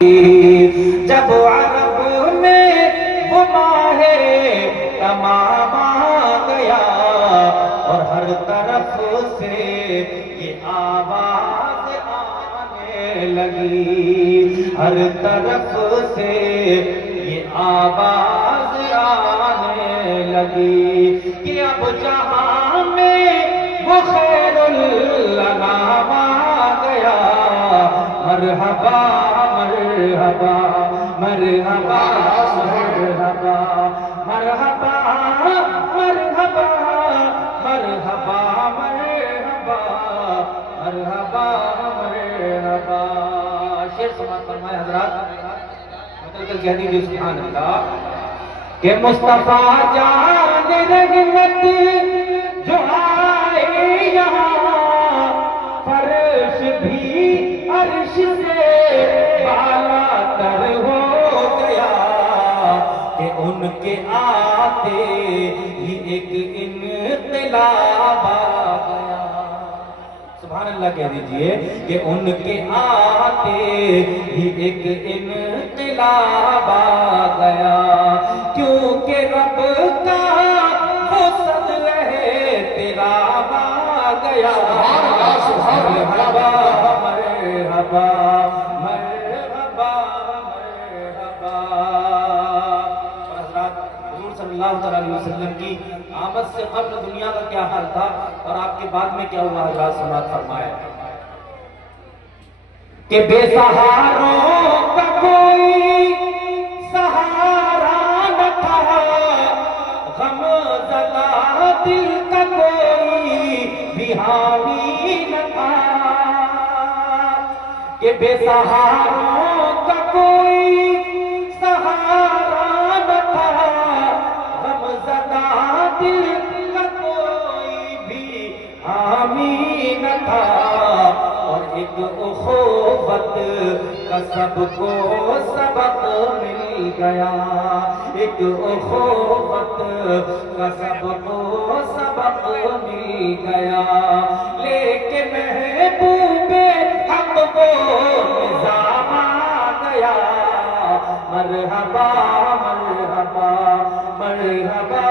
جب عرب میں وہ ماہ تمام آ گیا اور ہر طرف سے یہ آواز آنے لگی، ہر طرف سے یہ آواز آنے لگی کہ اب جہاں میں وہ خیر الانام آ گیا۔ مرحبا مرحبا مرحبا مرحبا مرحبا مرحبا مرحبا مرحبا مرحبا مرحبا۔ شیخ سماعت فرمائے حضرات، مطلب کل کہہ دیجیے سبحان اللہ کہ مصطفیٰ جان رحمت جو آئے یہاں، فرش بھی عرش سے بالا تر ہو گیا کہ ان کے آتے ہی ایک انقلاب آ گیا۔ سبحان اللہ کہہ دیجئے کہ ان کے آتے ہی ایک انقلاب آ گیا، کیونکہ رب کا وہ صدر ہے تیرا آ گیا۔ مرحبا مرحبا مرحبا مرحبا۔ اور حضرات، حضور صلی اللہ علیہ وسلم کی آمد سے قبل دنیا کا کیا حال تھا اور آپ کے بعد میں کیا ہوا، حضرات سماعت فرمائے کہ بے سہاروں کا کوئی سہارا نہ تھا، غم زدہ دل کا کوئی بھی حامی نہ تھا، کہ بے سہاروں کا کوئی سہارا نہ تھا، غم زدہ دل کا کوئی بھی حامی نہ تھا، اور ایک اخوت کا سب کو سبق مل گیا، ایک اخوت کا سب کو سبق مل گیا، لیکن محبوب حق وہ نظام آ گیا۔ مرحبا مرحبا مرحبا